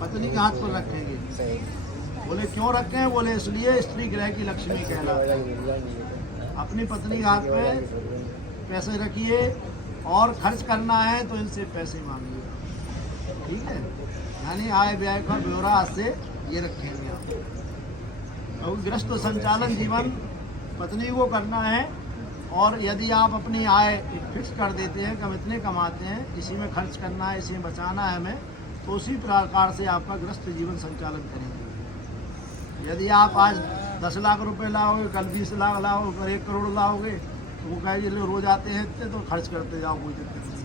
पत्नी के हाथ पर रखेंगे। बोले क्यों रखें? बोले इसलिए स्त्री गृह की लक्ष्मी कहलाती है। अपनी पत्नी के हाथ पे पैसे रखिए और खर्च करना है तो इनसे पैसे मांगिए, ठीक है। यानी आय व्यय का ब्यौरा आज से ये रखेंगे आप। और गृहस्थ संचालन जीवन पत्नी को करना है, और यदि आप अपनी आय फिक्स कर देते हैं कि हम इतने कमाते हैं, इसी में खर्च करना है, इसी में बचाना है हमें, तो उसी प्रकार से आपका गृहस्थ जीवन संचालन करेंगे। यदि आप आज 10 लाख रुपए लाओगे, कल 20 लाख लाओगे, कल 1 करोड़ लाओगे, तो वो कहेंगे रोज आते हैं इतने, तो खर्च करते जाओ, कोई दिक्कत नहीं।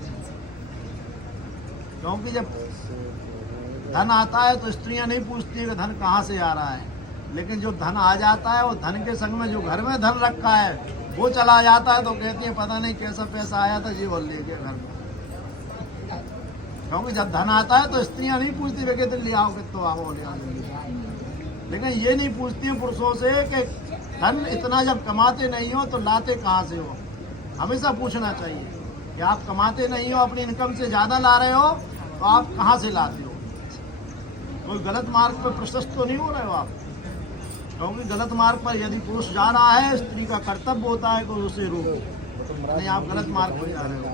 क्योंकि जब धन आता है तो स्त्रियां नहीं पूछती है कि धन कहाँ से आ रहा है, लेकिन जो धन आ जाता है वो धन के संग में जो घर में धन रखा है वो चला जाता है, तो कहती है पता नहीं कैसा पैसा आया था जी, बोल ले गया घर में। क्योंकि जब धन आता है तो स्त्रियां नहीं पूछती वे कहते ले आओ, कितना आओ ले आओ, लेकिन ये नहीं पूछती हैं पुरुषों से कि धन इतना जब कमाते नहीं हो तो लाते कहाँ से हो। हमेशा पूछना चाहिए कि आप कमाते नहीं हो, अपनी इनकम से ज़्यादा ला रहे हो, तो आप कहाँ से लाते हो? कोई गलत मार्ग पर प्रशस्त तो नहीं हो रहे हो आप। क्योंकि गलत मार्ग पर यदि पुरुष जा रहा है, स्त्री का कर्तव्य होता है कि उसे रोको, नहीं आप गलत मार्ग पर जा रहे हो।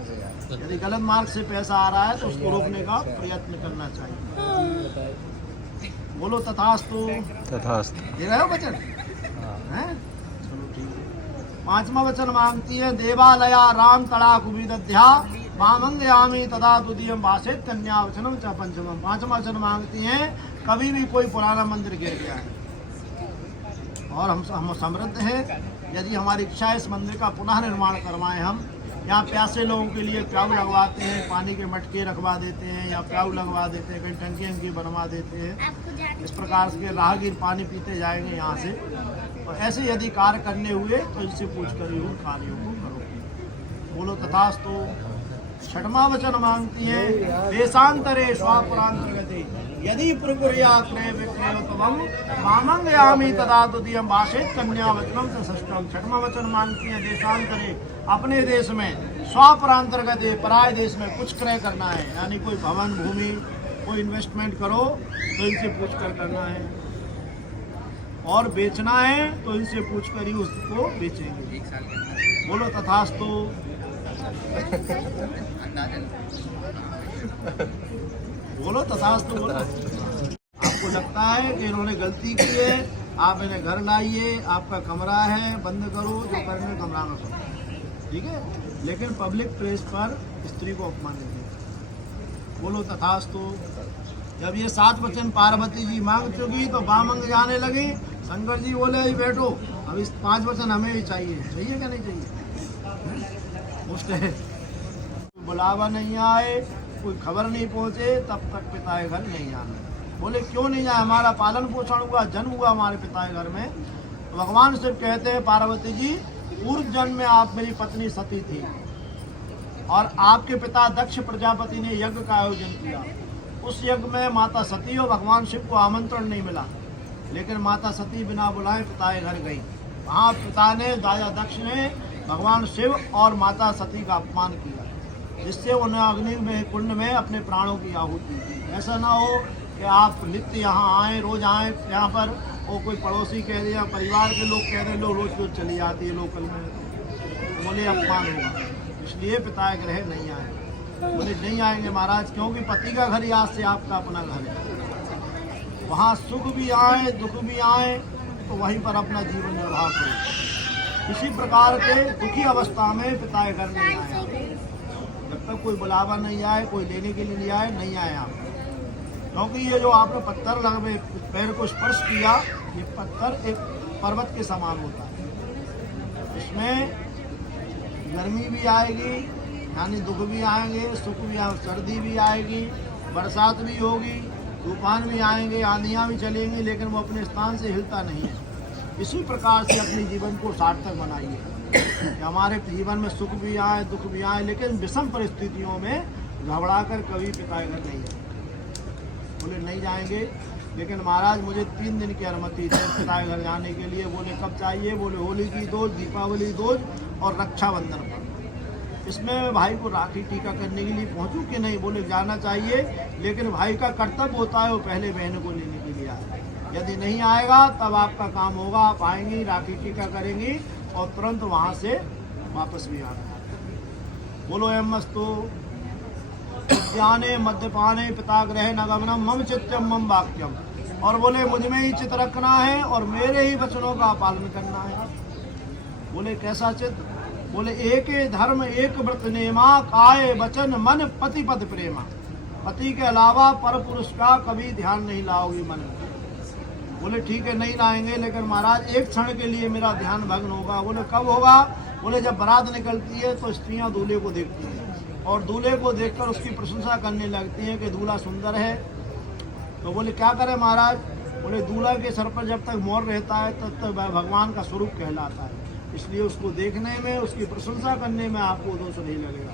यदि गलत मार्ग से पैसा आ रहा है तो उसको रोकने का प्रयत्न करना चाहिए। बोलो तथास्तु। तथास्तु। दे रहे हो वचन? हैं? चलो ठीक है। 5वां वचन मांगती है, देवालया राम तड़ा कुबीदध्या मामंगयामी तदा तुदीयम वासेत कन्या वचनम च पंचमम। 5वां वचन मांगती हैं, कभी भी कोई पुराना मंदिर गिर गया है और हम समृद्ध हैं, यदि हमारी इच्छा है इस मंदिर का पुनः निर्माण करवाएं, हम यहाँ प्यासे लोगों के लिए प्याऊ लगवाते हैं, पानी के मटके रखवा देते हैं या प्याऊ लगवा देते हैं, कहीं टंकी अंकी बनवा देते हैं। इस प्रकार से राहगीर पानी पीते जाएंगे यहाँ से। और ऐसे यदि कार्य करने हुए तो इनसे पूछ कर उन कार्यों को करो। बोलो तथास्तु। 6वां वचन मांगती है, देशांतरे स्वापुरांतर्गते यदि प्रकुर्यात् क्रय विक्रयोत्तमं मामंगयामि तदा तुदीयं वासेत कन्या वचनम च षष्ठम। 6वां वचन मांगती है, देशांतरे अपने देश में, स्वापरांतर्गत पराय देश में कुछ क्रय करना है, यानी कोई भवन भूमि कोई इन्वेस्टमेंट करो तो इनसे पूछ कर करना है, और बेचना है तो इनसे पूछ कर ही उसको बेचेंगे। बोलो तथास्तु। बोलो तथास्तु। बोलो। आपको लगता है कि इन्होंने गलती की है, आप इन्हें घर लाइए, आपका कमरा है, बंद करो, जो करने कमरा में करो, ठीक है, लेकिन पब्लिक प्लेस पर स्त्री को अपमानित नहीं। बोलो तथास्तु। जब ये 7 वचन पार्वती जी मांग चुकी तो बामंग जाने लगी। शंकर जी बोले ही बैठो, अब इस 5 वचन हमें ही चाहिए। चाहिए क्या नहीं चाहिए? उसके बुलावा नहीं आए, कोई खबर नहीं पहुंचे, तब तक पिता के घर नहीं आना। बोले क्यों नहीं आए? हमारा पालन पोषण हुआ, जन्म हुआ हमारे पिता के घर में। तो भगवान शिव कहते हैं, पार्वती जी पूर्व जन्म में आप मेरी पत्नी सती थी और आपके पिता दक्ष प्रजापति ने यज्ञ का आयोजन किया। उस यज्ञ में माता सती और भगवान शिव को आमंत्रण नहीं मिला, लेकिन माता सती बिना बुलाए पिता के घर गई। वहाँ पिता ने, दादा दक्ष ने भगवान शिव और माता सती का अपमान किया, जिससे उन्हें अग्नि में कुंड में अपने प्राणों की आहुति दी। ऐसा ना हो कि आप नित्य यहाँ आए, रोज आए यहाँ पर, और कोई पड़ोसी कह दिया, परिवार के लोग कह रहे लो रोज रोज चली जाती है लोकल में, तो बोले अपमान होगा, इसलिए पिता के ग्रह नहीं आए। बोले नहीं आएंगे महाराज, क्योंकि पति का घर आज से आपका अपना घर है। वहाँ सुख भी आए दुख भी आए तो वहीं पर अपना जीवन निर्वाह करें। किसी प्रकार के दुखी अवस्था में पिता के घर नहीं आया। जब तक कोई बुलावा नहीं आए, कोई लेने के लिए नहीं आए, नहीं आए आप। क्योंकि ये जो आपने पत्थर लगे पैर को स्पर्श किया, ये पत्थर एक पर्वत के समान होता है। इसमें गर्मी भी आएगी, यानी दुख भी आएंगे, सुख भी आएंगे, सर्दी भी आएगी, बरसात भी होगी, तूफान भी आएंगे, आंधियाँ भी चलेंगी, लेकिन वो अपने स्थान से हिलता नहीं है। इसी प्रकार से अपने जीवन को सार्थक बनाइए कि हमारे जीवन में सुख भी आए दुख भी आए, लेकिन विषम परिस्थितियों में घबरा कर कभी पिता के घर नहीं जाए। बोले नहीं जाएंगे, लेकिन महाराज मुझे 3 दिन की अनुमति थे पिता के घर जाने के लिए। बोले कब चाहिए? बोले होली की दोज, दीपावली दोज और रक्षाबंधन पर। इसमें मैं भाई को राखी टीका करने के लिए पहुंचूं कि नहीं? बोले जाना चाहिए, लेकिन भाई का कर्तव्य होता है वो पहले बहन को लेने के लिए आए। यदि नहीं आएगा तब आपका काम होगा, आप आएंगी, राखी टीका करेंगी और तुरंत वहाँ से वापस भी आना। बोलो एम मस्तु उद्याने मद्यपाने पिताग्रहे न गमनम मम चित्तम मम वाक्यम। और बोले मुझ में ही चित्त रखना है और मेरे ही वचनों का पालन करना है। बोले कैसा चित्त? बोले एक धर्म एक व्रत नेमा, काय वचन मन पति पद प्रेमा। पति के अलावा पर पुरुष का कभी ध्यान नहीं लाओगी मन में। बोले ठीक है नहीं लाएंगे, लेकिन महाराज एक क्षण के लिए मेरा ध्यान भंग होगा। बोले कब होगा? बोले जब बारात निकलती है तो स्त्रियां दूल्हे को देखती हैं और दूल्हे को देखकर उसकी प्रशंसा करने लगती हैं कि दूल्हा सुंदर है। तो बोले क्या करें महाराज? बोले दूल्हा के सर पर जब तक मोर रहता है तब तक वह भगवान का स्वरूप कहलाता है, इसलिए उसको देखने में, उसकी प्रशंसा करने में आपको दोष नहीं लगेगा।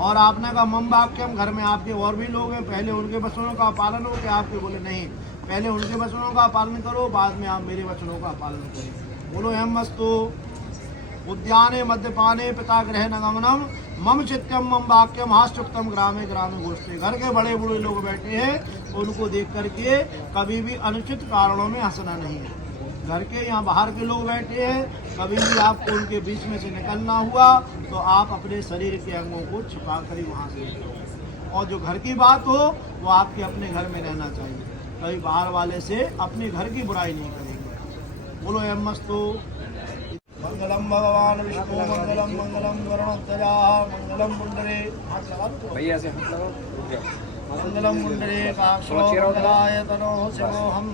और आपने कहा मम वाक्यम, घर में आपके और भी लोग हैं, पहले उनके वचनों का पालन हो क्या आपके? बोले नहीं, पहले उनके वचनों का पालन करो, बाद में आप मेरे वचनों का पालन करें। बोलो एम मस्तु उद्याने मद्यपाने पिताग्रहे न गमनम मम चित्तम मम वाक्यम हास्युक्तम ग्रामे ग्रामे गोष्ठे। घर के बड़े बूढ़े लोग बैठे हैं, उनको देख करके कभी भी अनुचित कारणों में हंसना नहीं है। घर के यहाँ बाहर के लोग बैठे हैं, कभी भी आपको उनके बीच में से निकलना हुआ तो आप अपने शरीर के अंगों को छुपा कर ही वहाँ से निकलो। और जो घर की बात हो वो आपके अपने घर में रहना चाहिए, कभी बाहर वाले से अपने घर की बुराई नहीं करेंगे। बोलो एम मस्तु मंगलम भगवान विष्णु मंगलम मंगलम वरुणध्वजा मंगलम मुंडरे भैया से मंगलम मुंडरे काक्षो मंगलाय तनो शिवोहम।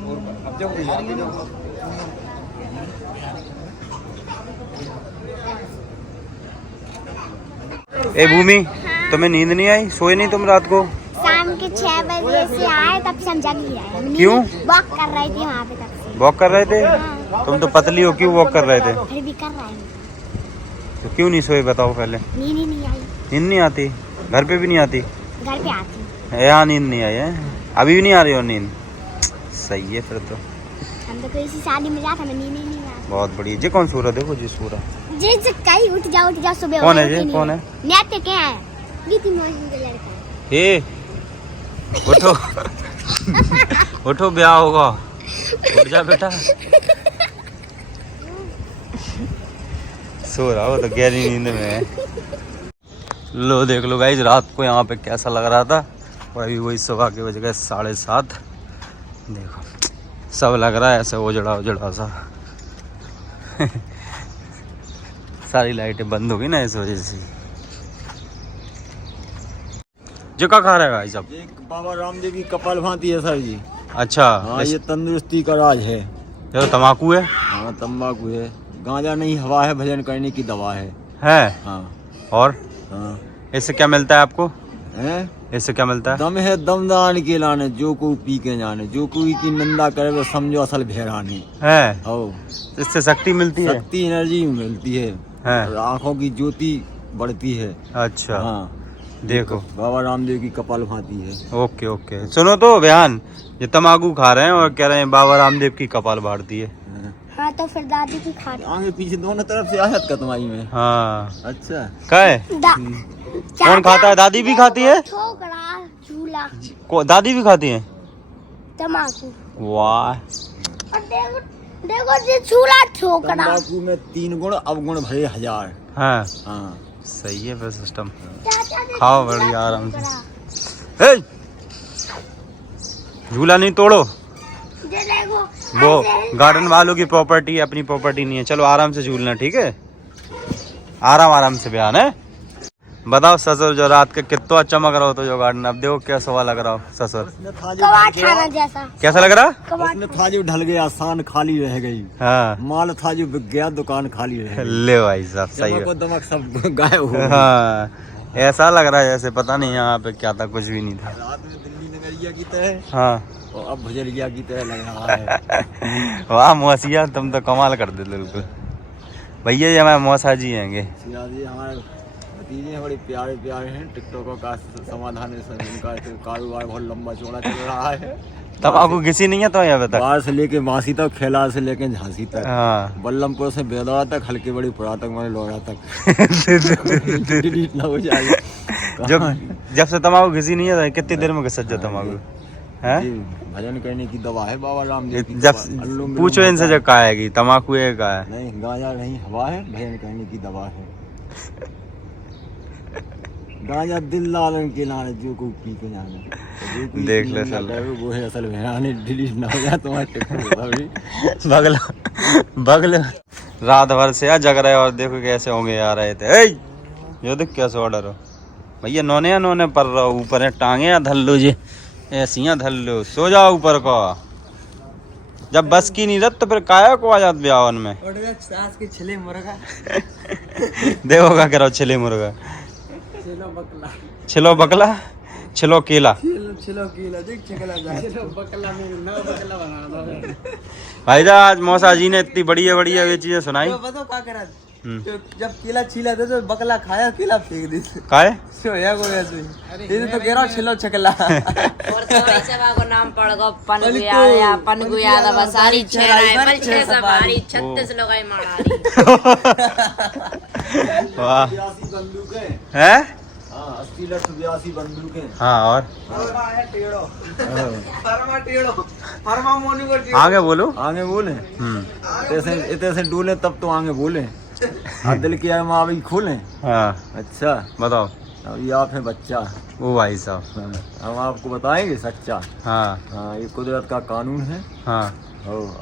ए भूमि, तुम्हें नींद नहीं आई? सोए नहीं तुम रात को? शाम के 6 बजे से आए तब से हम जग ही रहे हैं। क्यों? वॉक कर रही थी वहाँ पे तब से। वॉक कर रहे थे? तुम तो पतली हो, क्यों वॉक कर रहे थे? फिर भी कर रहे हैं। तो क्यों नहीं सोए बताओ पहले? नींद ही नहीं आई। नींद नहीं आती? घर पे भी नहीं आती? घर पे आती। यहाँ नींद नहीं आई है? अभी भी नहीं आ रही हो नींद? सही है फिर तो। हम तो किसी शादी में जाते, हमें नींद ही नहीं आई। बहुत बढ़िया। जी कौन सूरत? देखो जी सूरत। जी कहीं उठ जाओ सुबह। कौन है जी? कौन है? नेते क्या है? गीती मौसी का लड़का। हे उठो उठो, ब्याह होगा, उठ जा बेटा। सो रहा हो तो गहरी नींद में है। लो देख लो गाइस, रात को यहाँ पे कैसा लग रहा था और अभी वही सुबह के बज गए 7:30। देखो सब लग रहा है ऐसे उजड़ा उजड़ा सा। सारी लाइटें बंद हो गई ना इस वजह से। जो क्या खा रहा है भाई साहब? एक बाबा रामदेव की कपाल भाती है सर जी। अच्छा हाँ, ये तंदुरुस्ती का राज है। ये तो तम्बाकू है? हाँ तंबाकू है, गांजा नहीं हवा है, भजन करने की दवा है। हाँ और हाँ। इससे क्या मिलता है आपको? हैं? इससे क्या मिलता है? दम है दमदान के लाने, जो को पी के जाने, जो कोई की निंदा करे वो समझो असल भेरानी है। हो। इससे शक्ति मिलती है? शक्ति एनर्जी मिलती है, आँखों की ज्योति बढ़ती है। अच्छा हाँ देखो बाबा रामदेव की कपाल भाती है। Okay okay. सुनो तो बयान, ये तम्बाकू खा रहे हैं और कह रहे हैं बाबा रामदेव की कपाल भाती है। हाँ तो फिर दादी की खा। आगे पीछे दोनों तरफ से आयत का तुम्हारी में। हाँ अच्छा क्या है? कौन खाता है? दादी भी खाती है? ठोकरा झूला दादी भी खाती है तम्बाकू। वाह। और देखो जी झूला ठोकरा। तंबाकू में 3 गुण, अवगुण भरे 1000। हाँ हाँ सही है फिर सिस्टम। चाचा खाओ बढ़िया आराम से। झूला नहीं तोड़ो, वो गार्डन वालों की प्रॉपर्टी है, अपनी प्रॉपर्टी नहीं है। चलो आराम से झूलना, ठीक है? आराम से बयान है। बताओ ससुर, जो रात के कितना चमक रहा हो तो जो गार्डन, अब देखो क्या सवाल लग रहा हो ससुर। जैसा कैसा लग रहा? उसमें था जो ढल गया, शान खाली रह गई। हाँ माल था जो बिक गया, दुकान खाली रह गई। ले भाई साहब सही है। दमक सब गायब हो गया। हाँ ऐसा लग रहा है जैसे पता नहीं यहाँ पे क्या था, कुछ भी नहीं था। रात में दिल्ली नगरिया की तरह हाँ और अब भजरिया की तरह लग रहा है। वाह मौसिया, तुम तो कमाल कर दे बिल्कुल। भैया ये हमारे मौसा जी हैंगे। जी हमारे भतीजे हैं, बड़े प्यारे प्यारे हैं। टिकटॉकों का समाधान है, उनका कारोबार बहुत लंबा चौड़ा चल रहा है। तम्बाकू घिसी नहीं है तो यहाँ तक? बाहर से लेके मासी तक, खेला से लेके झांसी तक, हाँ। बल्लमपुर से बेदवा तक, हल्की बड़ी पुरा तक, मैंने लोड़ा तक डिलीट ना हो जाए। जब से तम्बाकू घिसी नहीं है कितनी देर में घिस जाता तम्बाकू है? भजन करने की दवा है बाबा रामदेव की। जब पूछो इनसे जो कहा है तम्बाकू है का है? नहीं, गांजा नहीं, हवा है, भजन करने की दवा है। गांजा दिल लालन के लाने, जो को पी के जाने। देख ले साला, वो है असल में, डिलीट ना हो जाए तुम्हारे बगल बगल रात भर से यार जग रहे और देखो कैसे होंगे आ रहे थे। ये देख कैसे ऑर्डर हो भैया, नोने पर रहो, ऊपर है टांगे या धल लो जी, ऐसी धल लो, सो जाओ ऊपर को। जब बस की नहीं रत तो फिर काया को आ जात ब्यावन में। छिले मुर्गा देखो क्या करो, छिले मुर्गा, छिलो बकला, छिलो केला। भाई साहब आज मौसा जी ने इतनी बढ़िया बढ़िया ये चीजें सुनाई। जब केला छीला था तो बकला खाया, केला फेंक दी। काहे? सोया को ऐसे ये तो कह रहा छिलो छकला। और सवाई सभा को नाम पड़ गो पन गुया बसारी छेराए पल छे सवारी 36 लगाई मारी। वाह बंदूक है, 80 लाख 82 बंदूक है। हाँ और फरमा मोनी को आगे बोलो, आगे बोले, ऐसे डोले तब तो आगे बोले। दिल की आम अभी खोले। हाँ अच्छा बताओ। अभी आप हैं बच्चा, वो भाई साहब हम आपको बताएंगे सच्चा। हाँ हाँ, ये कुदरत का कानून है। हाँ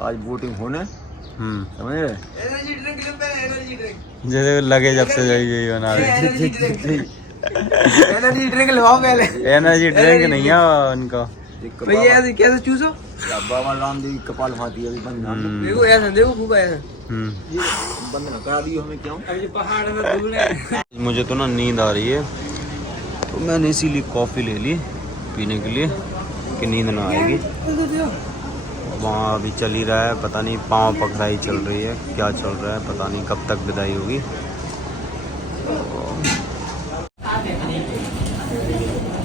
आज वोटिंग होने, समझ रहे? एनर्जी ड्रिंक लेते हैं, एनर्जी ड्रिंक। जैसे लगे जब से गई बना रहे। एनर्जी ड्रिंक लवाओ पहले। एनर्जी ड्रिंक नहीं है उनका भैया ऐसे कैसे चूसो? बाबा रामदेव की कपाल भाती अभी बंद ना, देखो ऐसा, देखो खूब ऐसा ये बंद ना करा दियो हमें, क्यों? अब ये पहाड़ में धूल है। मुझे तो ना नींद आ रही है, तो मैंने इसीलिए कॉफ़ी ले ली पीने के लिए कि नींद ना आएगी। वहाँ अभी चल ही रहा है, पता नहीं पाँव पकड़ाई चल रही है, क्या चल रहा है पता नहीं, कब तक विदाई होगी।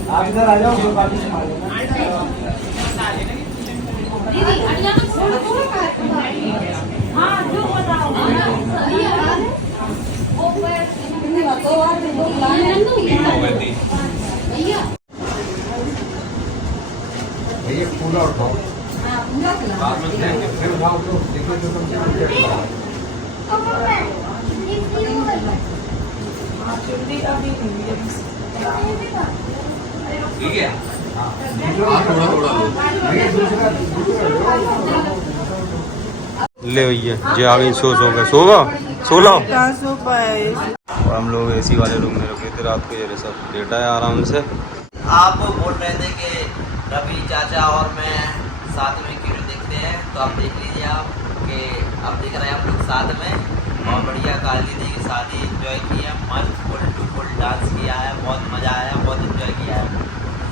आप इधर आ जाओ, जो बाकी पूरा उठाओ, फिर उठाओ तो देखो जो तुम ठीक है। ले भैया जे आ गई, सो गए, सो लो। और हम लोग एसी वाले रूम में रुके थे रात को, ये सब लेटा है आराम से। आप बोल रहे थे कि रवि चाचा और मैं साथ में क्यों देखते हैं, तो आप देख लीजिए आप कि आप देख रहे हैं आप लोग साथ में, और बढ़िया काली दी की शादी एंजॉय की है, मस्त फुल टू फुल डांस किया है, बहुत मज़ा आया, बहुत एंजॉय किया है।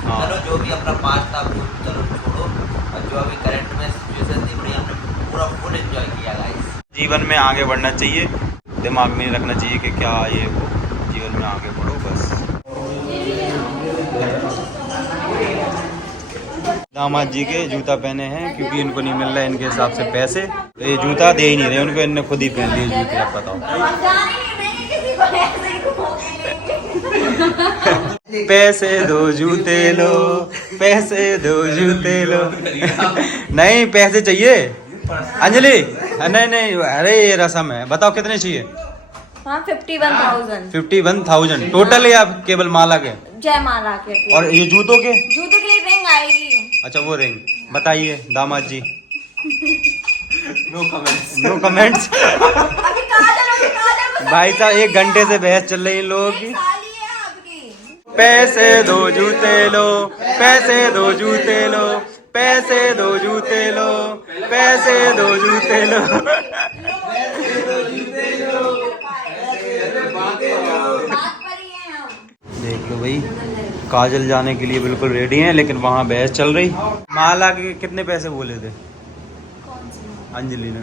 चलो जो भी अपना पास्ट था वो चलो छोड़ो, और जो अभी करंट में सिचुएशन थी बड़ी, हमने पूरा फुल एंजॉय किया गाइस। जीवन में आगे बढ़ना चाहिए, दिमाग में रखना चाहिए कि क्या ये वो, जीवन में आगे बढ़ो बस। दामाद जी के जूता पहने हैं क्योंकि इनको नहीं मिल रहा है इनके हिसाब से पैसे, तो ये जूता दे ही नहीं रहे उनको, इनने खुद ही पहन लिए जूते। आप बताओ, पैसे दो जूते लो, पैसे दो जूते लो। नहीं पैसे चाहिए अंजलि, नहीं अरे ये रसम है। बताओ कितने चाहिए? हाँ 51,000। 51,000 टोटल या केवल माला के? जयमाला के। और ये जूतों के? जूते के लिए रिंग आएगी। अच्छा वो रिंग बताइए दामाद जी। No comments. भाई साहब 1 घंटे से बहस चल रही है इन लोगों की। पैसे दो जूते लो, पैसे दो जूते लो, पैसे दो जूते लो, पैसे दो जूते लो। देख लो भाई, काजल जाने के लिए बिल्कुल रेडी हैं, लेकिन वहाँ बहस चल रही। माला के कितने पैसे बोले थे अंजलि ने?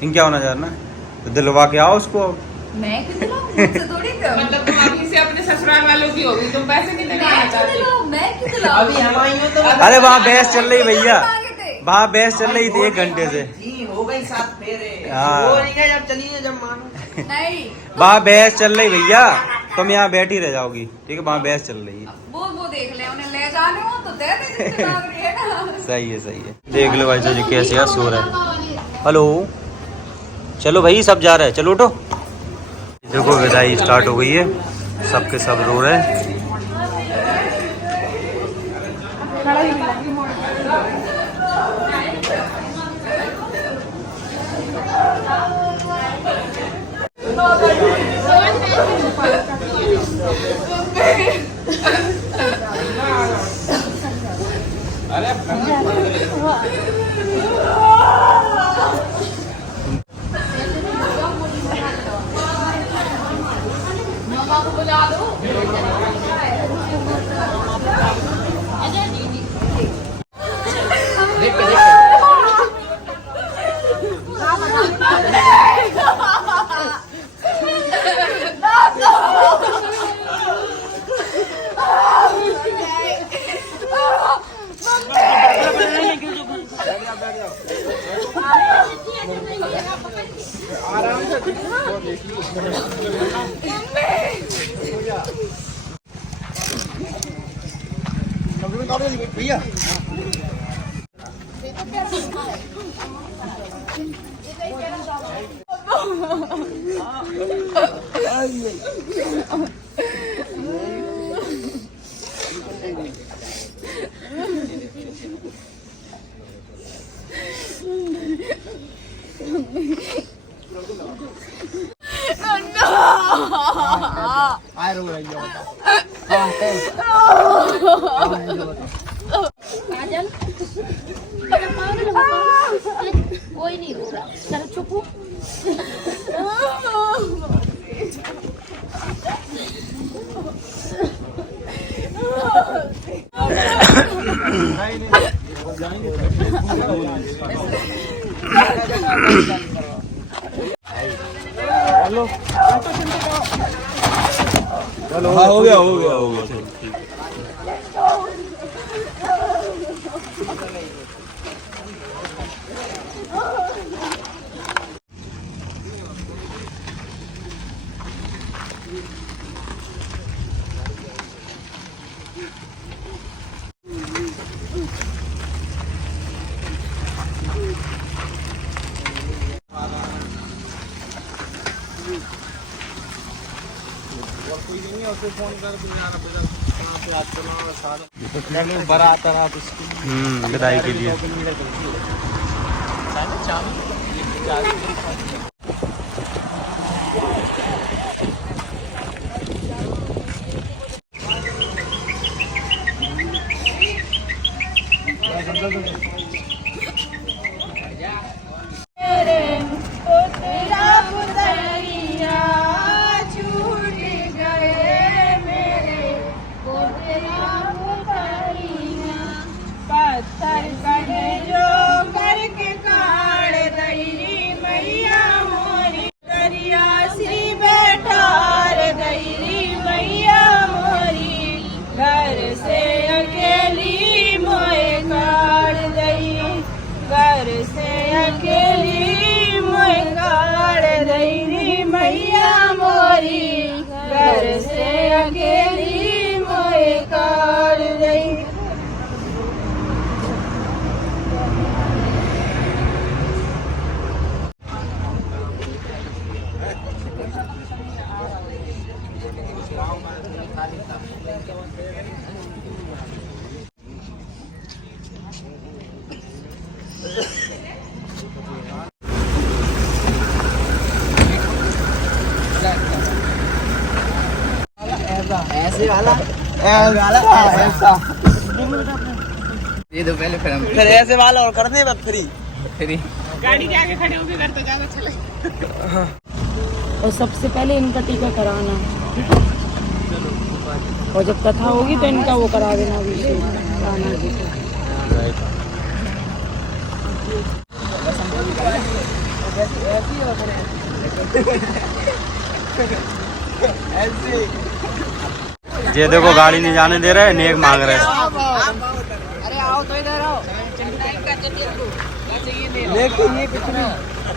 51,000 ना, तो दिलवा के आओ उसको। मैं कितने मुझसे थोड़ी मतलब तुम अभी से अपने ससुराल वालों की होगी, तुम पैसे कितने कमाना चाहती हो? मैं कितने अभी हम आई हो तो अरे वहाँ बहस चल रही भैया, वहाँ बहस चल रही थी 1 घंटे से। हो गई 7 फेरे। हाँ। वो नहीं गए, जब चलिए जब मानो। नहीं वहाँ बहस चल रही भैया, तुम यहाँ बैठी रह जाओगी, ठीक है? वहाँ बहस चल रही है। वो देख ले, उन्हें ले जाने हो तो दे दे जितने मांग रही है ना। सही है, सही है। देख लो भाई जी कैसे यार सो रहा है। हेलो, चलो भाई सब जा रहा है, चलो उठो। देखो विदाई स्टार्ट हो गई है, सबके सब रो रहे हैं। भैया आए रो रही हो कोई नहीं रो रहा, चलो चुप हो। चलो हो गया हो गया हो गया। विदाई के लिए। ऐसा ये दो पहले फिर ऐसे वाला और कर दे बस फ्री गाड़ी के आगे खड़े होकर घर तो ज्यादा चले। और सबसे पहले इनका टीका कराना, और जब कथा होगी तो इनका वो करा देना भी। ऐसे ये देखो गाड़ी नहीं जाने दे रहे, नेक मांग रहे हैं। अरे आओ तो इधर आओ। लेकिन ये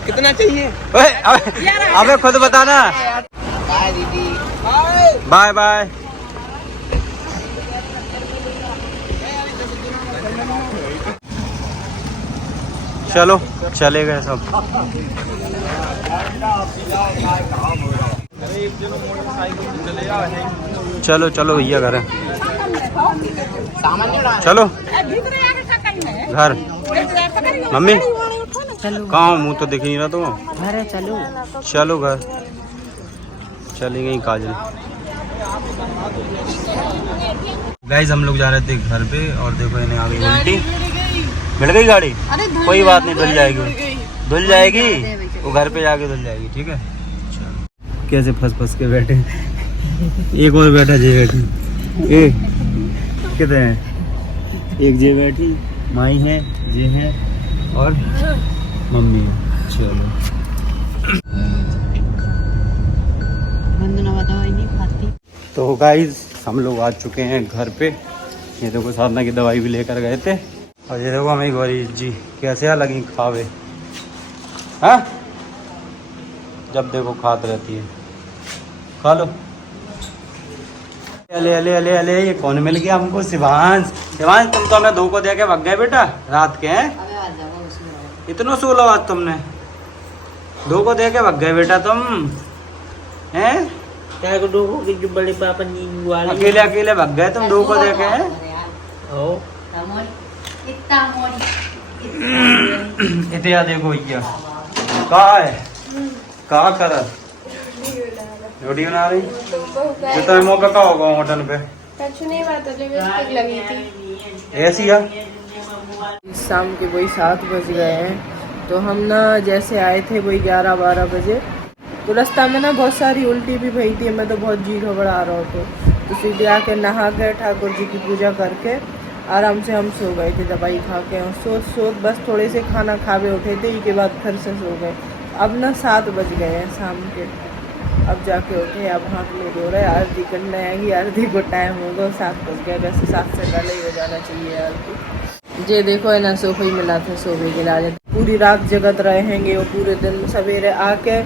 कितना चाहिए? ओए, अबे खुद बताना। बाय दीदी। Bye bye. चलो चले गए सब। चलो चलो भैया घर है। चलो घर। मम्मी कहाँ हूँ? मुँह तो दिख नहीं रहा तो। अरे चलो चलो घर। चली गई काजल। गाइस हम लोग जा रहे थे घर पे और देखो इन्हें आ गई उल्टी। मिल गई गाड़ी? कोई बात नहीं, धुल जाएगी, धुल जाएगी, वो घर पे जाके धुल जाएगी। ठीक है। कैसे फंस फंस के बैठे। एक और बैठा जे बैठी। कितने हैं? एक जे बैठी, माई है, जे है और मम्मी है। चलो तो गाइस हम लोग आ चुके हैं घर पे। ये देखो साधना की दवाई भी लेकर गए थे और ये देखो हमें गौरी जी कैसे लगी खावे। हाँ जब देखो खात रहती है। खा लो। अले अले अले अले ये कौन मिल गया हमको? शिवांश। शिवांश तुम तो हमें धोखा दे के भाग गए बेटा रात के। हैं इतना सोलो आज तुमने, धोखा दे के भाग गए बेटा तुम। हैं क्या को डोको कि जो बड़े पापा नींद वाले अकेले अकेले भाग गए तुम धोखा दे के। इतना देखो भैया कहा है, कहा कर रोटी बना रही। जितना मौका का होगा होटल पे लगी थी। ऐसी है। शाम के वही 7 बज गए हैं। तो हम ना जैसे आए थे वही 11-12 बजे। तो रास्ता में ना बहुत सारी उल्टी भी भई थी। मैं तो बहुत जी घबरा रहा था। तो सीधे आके नहा के ठाकुर जी की पूजा करके आराम से हम सो गए थे दवाई खा के। और सोच बस थोड़े से खाना खावे उठे थे, इसके बाद फिर से सो गए। अब ना 7 बज गए हैं शाम के। अब जाके उठे, अब हाथ में धो रहे, आरती करने आएगी। आरती को टाइम होगा 7 बज गया। वैसे 7 से पहले ही हो जाना चाहिए आरती। ये देखो है ना सोफे ही मिला था, सोफे के लाज पूरी रात जगत रहेंगे। वो पूरे दिन सवेरे आके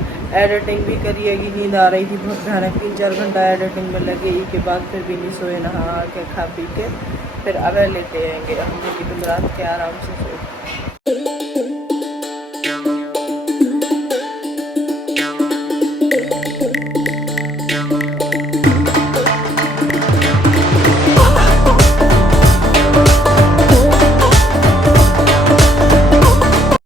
एडिटिंग भी करिएगी। नींद आ रही थी बहुत भयानक, 3-4 घंटा एडिटिंग में लगे। के बाद फिर भी नहीं सोए, नहा के खा पी के फिर अब लेते आएंगे। हम लोग की तुम रात के आराम से